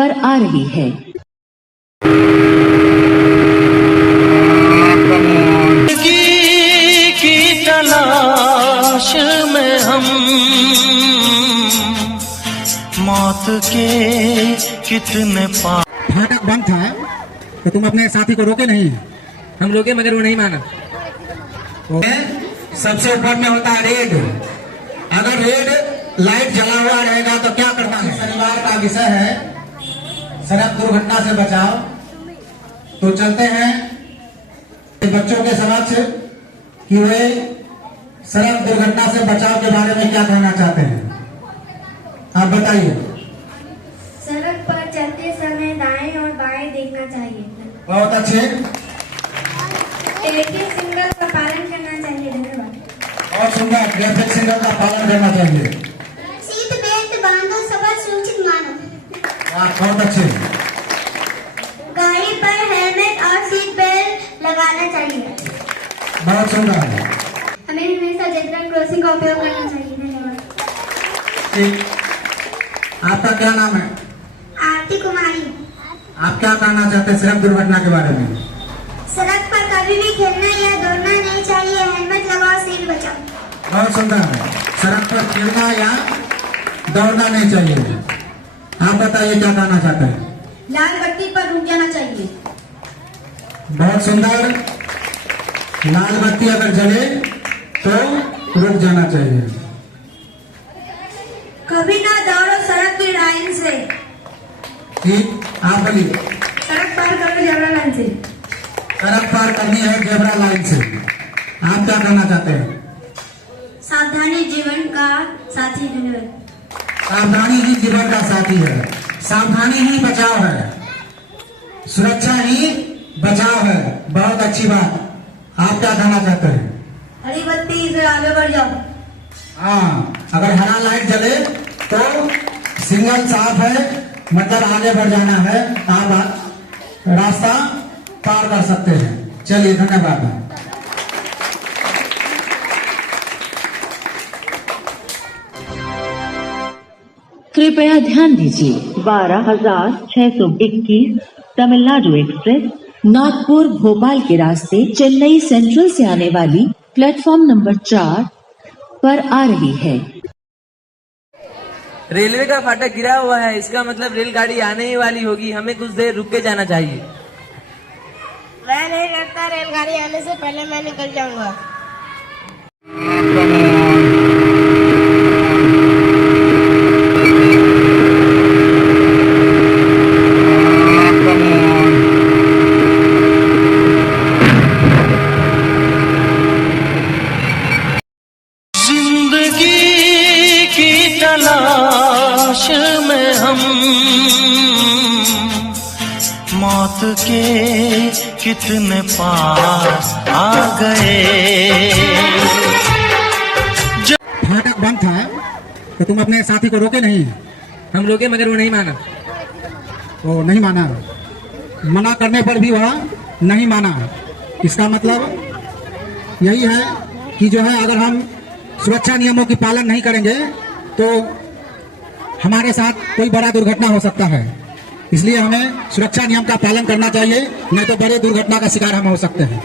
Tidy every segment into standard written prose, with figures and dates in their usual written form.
पर आ रही है। की तलाश में हम मौत के कितने फाटक बंद था तो तुम अपने साथी को रोके नहीं? हम रोके मगर वो नहीं माना। सबसे ऊपर में होता है रेड। अगर रेड लाइट जला हुआ रहेगा तो क्या करना है? शनिवार का विषय है सड़क दुर्घटना से बचाव। तो चलते हैं बच्चों के समक्ष कि वे सड़क दुर्घटना से बचाव के बारे में क्या कहना चाहते हैं, आप बताइए। सड़क पर चलते समय दाएं और बाएं देखना चाहिए। बहुत अच्छे। ट्रैफिक सिग्नल का पालन करना चाहिए। धन्यवाद। बहुत सुंदर। ट्रैफिक सिग्नल का पालन करना चाहिए। सीट बेल्ट बांधो, सफर सुरक्षित मानो। बहुत अच्छे। गाड़ी पर हेलमेट और सीट बेल्ट लगाना चाहिए। बहुत सुंदर। हमें हमेशा जेब्रा क्रॉसिंग का उपयोग करना चाहिए। धन्यवाद। ठीक। आपका क्या नाम है? आरती कुमारी। आप क्या कहना चाहते हैं सड़क दुर्घटना के बारे में? सड़क पर कभी भी खेलना या दौड़ना नहीं चाहिए। हेलमेट लगाओ, सीट बचाओ। बहुत सुंदर। सड़क पर खेलना या दौड़ना नहीं चाहिए। आप बताइए क्या कहना चाहते हैं? लाल बत्ती पर रुक जाना चाहिए। बहुत सुंदर। लाल बत्ती अगर जले तो रुक जाना चाहिए। कभी ना दौड़ो सड़क की लाइन से। ठीक। आप बोलिए। सड़क पार करो जेब्रा लाइन से। सड़क पार करनी है जेब्रा लाइन से। आप क्या कहना चाहते हैं? सावधानी जीवन का साथी। धन्यवाद। सावधानी ही जीवन का साथी है। सावधानी ही बचाव है। सुरक्षा ही बचाव है। बहुत अच्छी बात। आप क्या कहना चाहते हैं? हरी बत्ती से आगे बढ़ जाओ। हाँ, अगर हरा लाइट जले तो सिग्नल साफ है, मतलब आगे बढ़ जाना है। आप रास्ता पार कर सकते हैं। चलिए, धन्यवाद। कृपया ध्यान दीजिए 12,621 तमिलनाडु एक्सप्रेस नागपुर भोपाल के रास्ते चेन्नई सेंट्रल से आने वाली प्लेटफॉर्म नंबर 4 पर आ रही है। रेलवे का फाटक गिरा हुआ है, इसका मतलब रेलगाड़ी आने ही वाली होगी। हमें कुछ देर रुक के जाना चाहिए। मैं नहीं करता, रेलगाड़ी आने से पहले मैं निकल जाऊंगा। तलाश में हम मौत के कितने पास आ गए। फाटक बंद था तो तुम अपने साथी को रोके नहीं? हम रोके मगर वो नहीं माना। वो नहीं माना। मना करने पर भी वह नहीं माना। इसका मतलब यही है कि जो है, अगर हम सुरक्षा नियमों की पालन नहीं करेंगे तो हमारे साथ कोई बड़ा दुर्घटना हो सकता है। इसलिए हमें सुरक्षा नियम का पालन करना चाहिए, नहीं तो बड़े दुर्घटना का शिकार हम हो सकते हैं।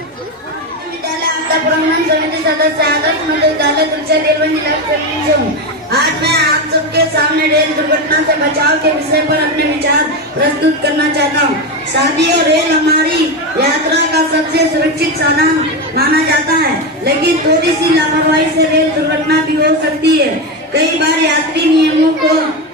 विद्यालय आपदा प्रबंधन समिति सदस्य आदर्श मध्य विद्यालय तुलसी रेलवे जिला से हूँ। आज मैं आप सबके सामने रेल दुर्घटना से बचाव के विषय पर अपने विचार प्रस्तुत करना चाहता हूँ। साथियों, रेल हमारी यात्रा का सबसे सुरक्षित साधन माना जाता है, लेकिन थोड़ी सी लापरवाही से रेल दुर्घटना भी हो सकती है। कई बार यात्री नियमों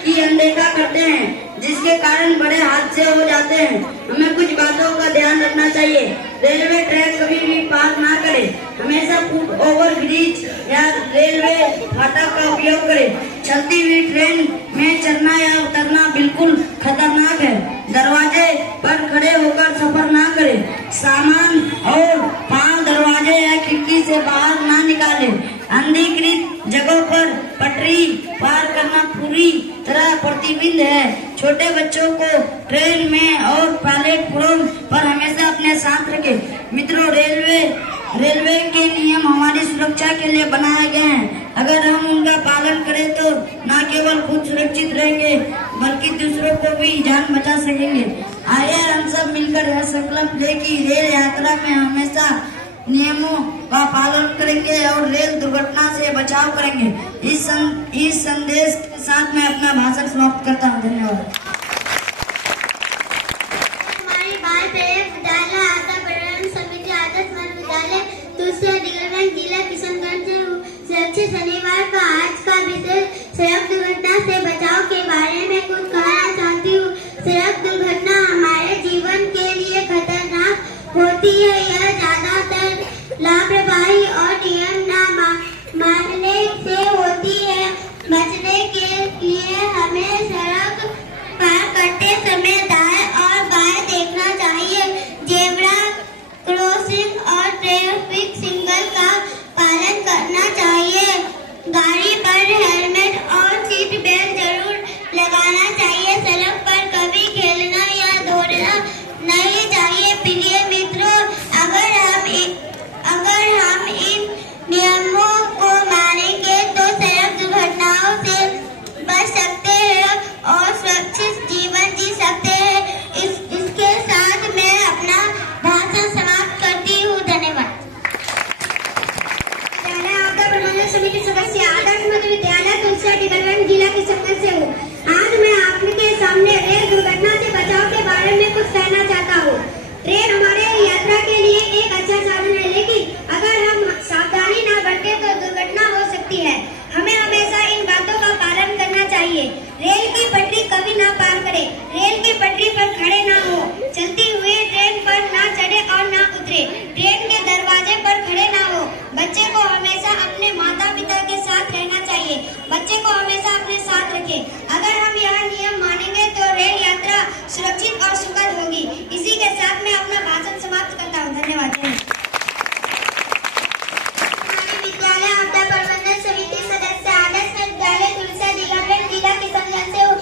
की अनदेखा करते हैं, जिसके कारण बड़े हादसे हो जाते हैं। हमें कुछ बातों का ध्यान रखना चाहिए। रेलवे ट्रैक कभी भी पार ना करें। हमेशा फुट ओवर ब्रिज या रेलवे फाटक का उपयोग करें। चलती हुई ट्रेन में चढ़ना या उतरना बिल्कुल खतरनाक है। दरवाजे पर खड़े होकर सफर ना करें। सामान और पांव दरवाजे या खिड़की से बाहर ना निकालें। अनधिकृत जगहों पर पटरी पार करना पूरी तरह प्रतिबंधित है। छोटे बच्चों को ट्रेन में और प्लेटफॉर्म पर हमेशा अपने साथ रखें। मित्रों, रेलवे के नियम हमारी सुरक्षा के लिए बनाए गए हैं। अगर हम उनका पालन करें तो न केवल खुद सुरक्षित रहेंगे बल्कि दूसरों को भी जान बचा सकेंगे। आइए हम सब मिलकर यह संकल्प ले कि रेल यात्रा में हमेशा नियमों का पालन करेंगे और रेल दुर्घटना से बचाव करेंगे। इस संदेश के साथ मैं अपना भाषण समाप्त करता हूँ। धन्यवाद। हमारी बाल प्रेरक विद्यालय आशा परिवहन समिति आदर्श मध्य विद्यालय तुलसिया डिगरगंज जिला किशनगंज से सुरक्षित शनिवार का आज का विषय सड़क दुर्घटना से बचाव के बारे में कुछ कहना चाहती हूँ। सड़क दुर्घटना हमारे जीवन के लिए खतरनाक होती है। यह ज्यादातर लापरवाही और नियम न मानने से होती है। बचने के लिए हमें सड़क पार करते समय दाएं और बाएं देखना चाहिए। जेब्रा क्रॉसिंग और ट्रैफिक सिग्नल का पालन करना चाहिए। गाड़ी पर हेलमेट और सीट बेल्ट जरूर लगाना चाहिए। सड़क पर कभी खेलना या दौड़ना नहीं चाहिए। प्रिय मित्रों, अगर हम इन नियमों को मानेंगे तो सड़क दुर्घटनाओं से बच सकते हैं और सुरक्षित जीवन जी सकते हैं। इसके साथ मैं अपना भाषण समाप्त करती हूँ। धन्यवाद। आपदा प्रबंधन समिति सदस्य आदर्श मध्य विद्यालय तुलसिया डिगरगंज जिला किशनगंज से हूँ। आज मैं आपके सामने रेल दुर्घटना से बचाव के बारे में कुछ कहना चाहता हूँ। ट्रेन हमारे यात्रा के लिए एक अच्छा साधन है, लेकिन अगर हम सावधानी न बरतें तो दुर्घटना हो सकती है। हमें हमेशा इन बातों का पालन करना चाहिए। रेल की पटरी कभी ना पार करें। रेल की पटरी पर खड़े ना हो। चलती हुई ट्रेन पर ना चढ़े और ना उतरे। ट्रेन के दरवाजे पर खड़े ना हो। बच्चे को हमेशा अपने माता पिता के साथ रहना चाहिए। बच्चे को हमेशा अपने साथ रखें। अगर हम यह नियम मानेंगे तो रेल यात्रा सुरक्षित और सुखद होगी। इसी के साथ मैं अपना भाषण समाप्त करता हूँ। धन्यवाद। विद्यालय आपदा प्रबंधन समिति सदस्य आदर्श विद्यालय तुलसिया डिगरगंज जिला किशनगंज से हूँ।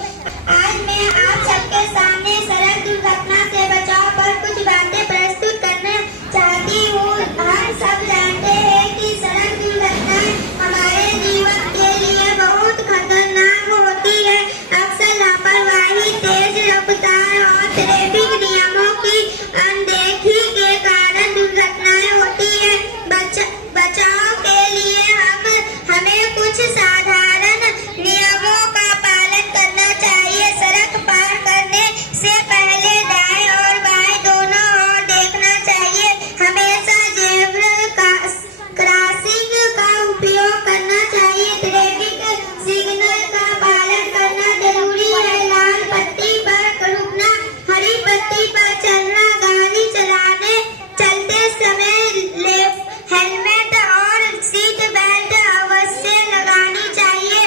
आज मैं आप सबके सामने सड़क दुर्घटना से बचाव पर कुछ बातें प्रस्तुत करना चाहती हूँ। हम सब जानते हैं कि सड़क दुर्घटनाएं हमारे जीवन के लिए बहुत खतरनाक होती है। अक्सर लापरवाही, तेज रफ्तार और ट्रैफिक नियमों की अनदेखी के कारण दुर्घटनाएं होती है। बचाव के लिए हमें कुछ साधारण नियमों का पालन करना चाहिए। सड़क पार करने से पहले दाएं और बाएं दोनों ओर देखना चाहिए। हमेशा जेब्रा क्रॉसिंग का उपयोग करना चाहिए। ट्रैफिक सिग्नल का पालन करना जरूरी है। लाल पट्टी पर रुकना, हरी पट्टी पर चलना, गाड़ी चलते समय हेलमेट और सीट बेल्ट अवश्य लगानी चाहिए।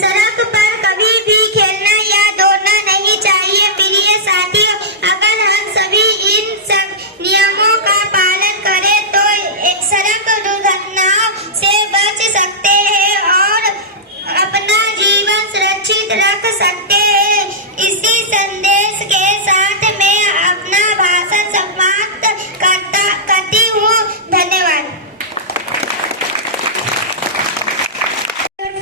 सड़क पर कभी भी खेलना या दौड़ना नहीं चाहिए। प्रिय साथियों, अगर हम सभी इन सब नियमों का पालन करें तो सड़क दुर्घटनाओं से बच सकते हैं और अपना जीवन सुरक्षित रख सकते हैं। इसी संदेश के साथ मैं अपना भाषण समाप्त करती हूँ। धन्यवाद।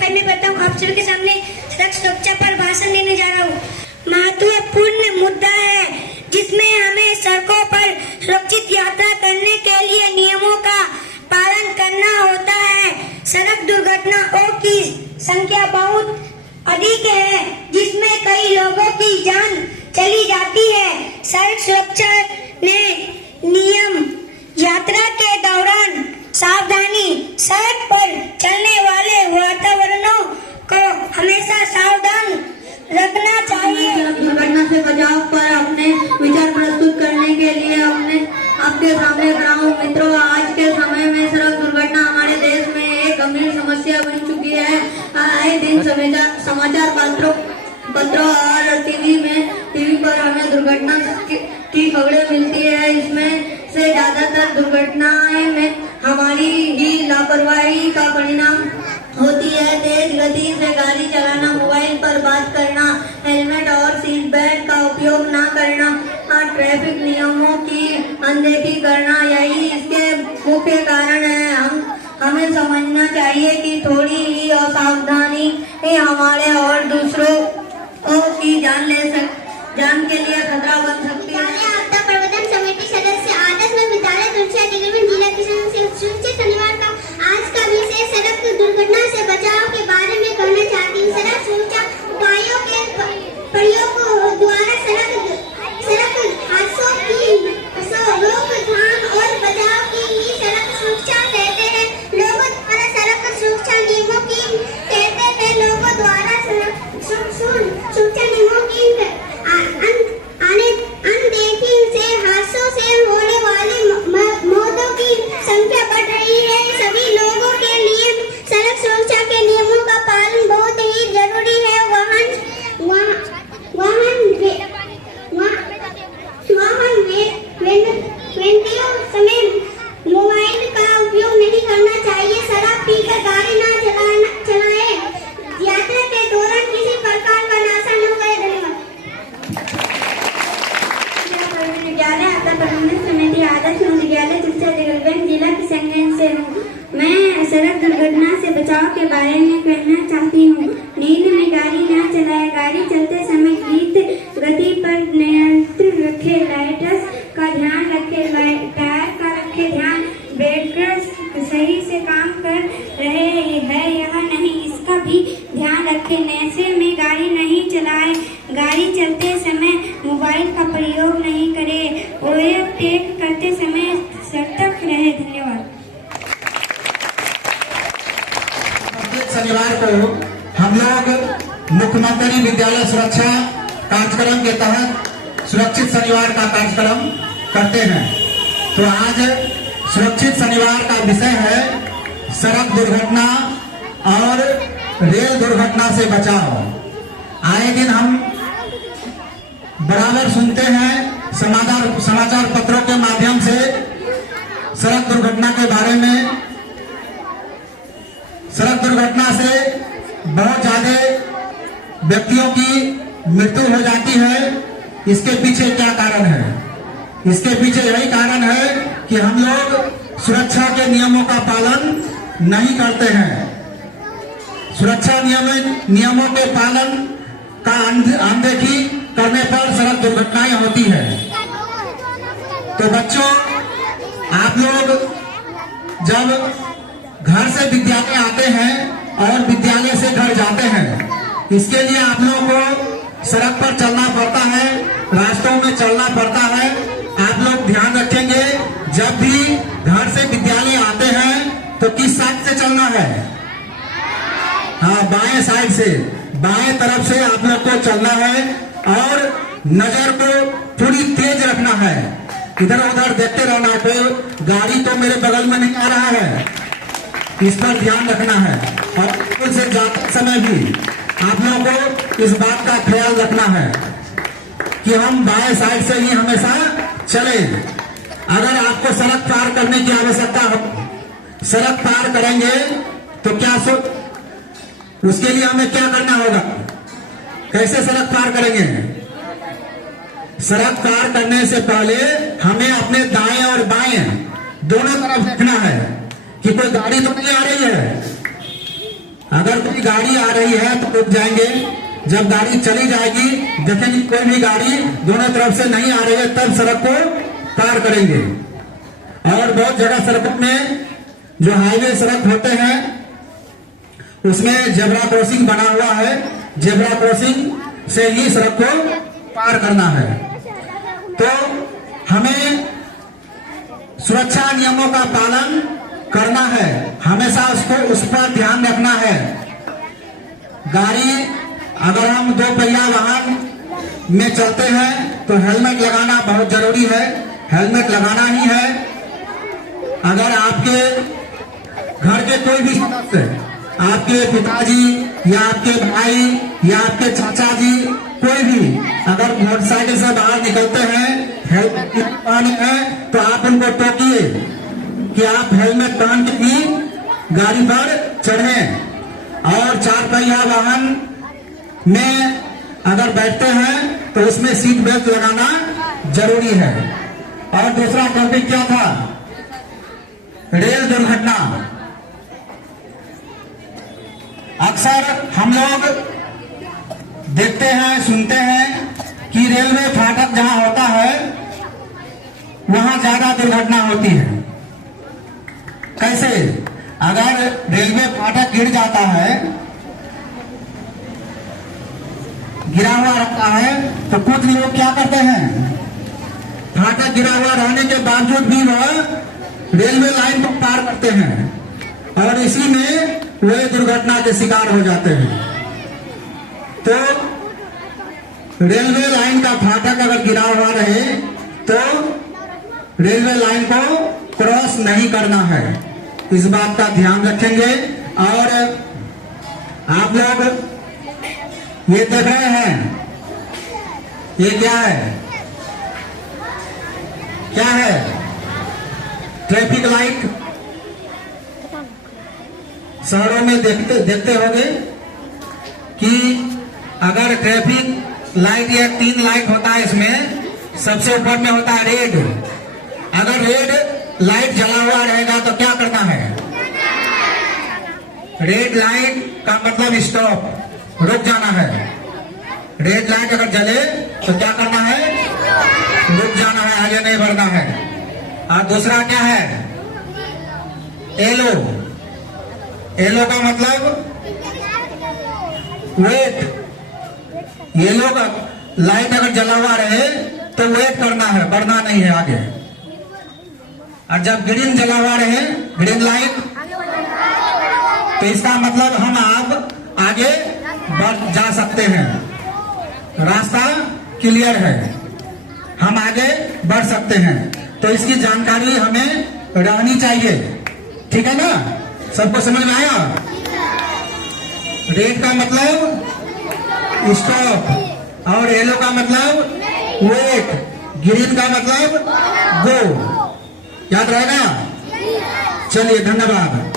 मैं बताऊँ आप सभी के सामने सड़क सुरक्षा पर भाषण देने जा रहा हूँ। महत्वपूर्ण मुद्दा है जिसमें हमें सड़कों पर सुरक्षित यात्रा करने के लिए नियमों का पालन करना होता है। सड़क दुर्घटनाओं की संख्या बहुत अधिक है, जिसमें कई लोगों की जान चली जाती है। सड़क सुरक्षा ने नियम यात्रा के दौरान सावधानी, सड़क पर चलने वाले वातावरणों को हमेशा सावधान रखना चाहिए। दुर्घटना से बचाव पर अपने विचार प्रस्तुत करने के लिए हमने आपके सामने खड़ा हूँ। मित्रों, आज के समय में सड़क दुर्घटना हमारे देश में एक गंभीर समस्या बन चुकी है। आए दिन समाचार पत्रों और टीवी पर हमें दुर्घटना की खबरें मिलती है। इसमें से ज्यादातर दुर्घटनाएं में हमारी ही लापरवाही का परिणाम होती है। तेज गति से गाड़ी चलाना, मोबाइल पर बात करना, हेलमेट और सीट बेल्ट का उपयोग न करना, ट्रैफिक नियमों की अनदेखी करना, यही इसके मुख्य कारण है। हमें समझना चाहिए कि थोड़ी ही असावधानी हमारे और दूसरों विद्यालय आपदा प्रबंधन समिति आदर्श विद्यालय तुलसा देवगंज जिला किशनगंज से हूँ। मैं सड़क दुर्घटना से बचाव के बारे में कहना चाहती हूँ। नींद में गाड़ी न चलाएं। गाड़ी चलते समय गति पर नियंत्रण रखें। लाइट्स का ध्यान रखें। टायर का रखें ध्यान। ब्रेकर्स सही से काम कर रहे हैं या नहीं इसका भी ध्यान रखें। नशे में गाड़ी नहीं चलाएं। गाड़ी चलते समय मोबाइल का प्रयोग नहीं करें। ओवरटेक करते समय सतर्क रहे। धन्यवाद। शनिवार को हम लोग मुख्यमंत्री विद्यालय सुरक्षा कार्यक्रम के तहत सुरक्षित शनिवार का कार्यक्रम करते हैं। तो आज सुरक्षित शनिवार का विषय है सड़क दुर्घटना और रेल दुर्घटना से बचाव। आए दिन हम बराबर सुनते हैं समाचार पत्रों के माध्यम से सड़क दुर्घटना के बारे में। सड़क दुर्घटना से बहुत ज्यादा व्यक्तियों की मृत्यु हो जाती है। इसके पीछे क्या कारण है? इसके पीछे यही कारण है कि हम लोग सुरक्षा के नियमों का पालन नहीं करते हैं। सुरक्षा नियमों के पालन का अनदेखी करने पर सड़क दुर्घटनाएं होती है। तो बच्चों, आप लोग जब घर से विद्यालय आते हैं और विद्यालय से घर जाते हैं, इसके लिए आप लोगों को सड़क पर चलना पड़ता है, रास्तों में चलना पड़ता है। आप लोग ध्यान रखेंगे, जब भी घर से विद्यालय आते हैं तो किस साइड से चलना है? हाँ, बाएं साइड से, बाएं तरफ से आप लोग को चलना है और नजर को थोड़ी तेज रखना है। इधर उधर देखते रहना है। कोई गाड़ी तो मेरे बगल में नहीं आ रहा है, इस पर ध्यान रखना है। और स्कूल से जाते समय भी आप लोगों को इस बात का ख्याल रखना है कि हम बाएं साइड से ही हमेशा चलें। अगर आपको सड़क पार करने की आवश्यकता हो, सड़क पार करेंगे तो क्या उसके लिए हमें क्या करना होगा? कैसे सड़क पार करेंगे? सड़क पार करने से पहले हमें अपने दाएं और बाएं दोनों तरफ देखना है कि कोई गाड़ी तो नहीं आ रही है। अगर कोई गाड़ी आ रही है तो रुक जाएंगे। जब गाड़ी चली जाएगी, देखेंगे कोई भी गाड़ी दोनों तरफ से नहीं आ रही है, तब सड़क को पार करेंगे। और बहुत जगह सड़कों में जो हाईवे सड़क होते हैं उसमें जेब्रा क्रॉसिंग बना हुआ है। जेब्रा क्रॉसिंग से ही सड़क को पार करना है। तो हमें सुरक्षा नियमों का पालन करना है, हमेशा उस पर ध्यान रखना है। गाड़ी अगर हम दो पहिया वाहन में चलते हैं तो हेलमेट लगाना बहुत जरूरी है। हेलमेट लगाना ही है। अगर आपके घर के कोई भी सदस्य, आपके पिताजी या आपके भाई या आपके चाचा जी, कोई भी अगर मोटरसाइकिल से बाहर निकलते हैं, हेलमेट पहने हैं, तो आप उनको टोकिए कि आप हेलमेट पहन के ही गाड़ी पर चढ़ें। और चार पहिया वाहन में अगर बैठते हैं तो उसमें सीट बेल्ट लगाना जरूरी है। और दूसरा टॉपिक क्या था? रेल दुर्घटना। अक्सर हम लोग देखते हैं, सुनते हैं कि रेलवे फाटक जहां होता है वहां ज्यादा दुर्घटना होती है। कैसे? अगर रेलवे फाटक गिर जाता है, गिरा हुआ रहता है, तो कुछ लोग क्या करते हैं, फाटक गिरा हुआ रहने के बावजूद भी वह रेलवे लाइन को पार करते हैं और इसी में वे दुर्घटना के शिकार हो जाते हैं। तो रेलवे लाइन का फाटक अगर गिरा हुआ रहे तो रेलवे लाइन को क्रॉस नहीं करना है। इस बात का ध्यान रखेंगे। और आप लोग ये देख रहे हैं, ये क्या है? क्या है? Traffic light. शहरों में देखते होंगे कि अगर ट्रैफिक लाइट या 3 लाइट होता है, इसमें सबसे ऊपर में होता है रेड। अगर रेड लाइट जला हुआ रहेगा तो क्या करना है? रेड लाइट का मतलब स्टॉप, रुक जाना है। रेड लाइट अगर जले तो क्या करना है? रुक जाना है, आगे नहीं बढ़ना है। और दूसरा क्या है? येलो। येलो का मतलब वेट। येलो का लाइट अगर जला हुआ रहे तो वेट करना है, बढ़ना नहीं है आगे। और जब ग्रीन जला हुआ रहे, ग्रीन लाइट, तो इसका मतलब हम आप आगे बढ़ जा सकते हैं, रास्ता क्लियर है, हम आगे बढ़ सकते हैं। तो इसकी जानकारी हमें रहनी चाहिए, ठीक है ना? सबको समझ में आया? रेड का मतलब स्टॉप और येलो का मतलब वेट, ग्रीन का मतलब गो। याद रहेगा? चलिए, धन्यवाद।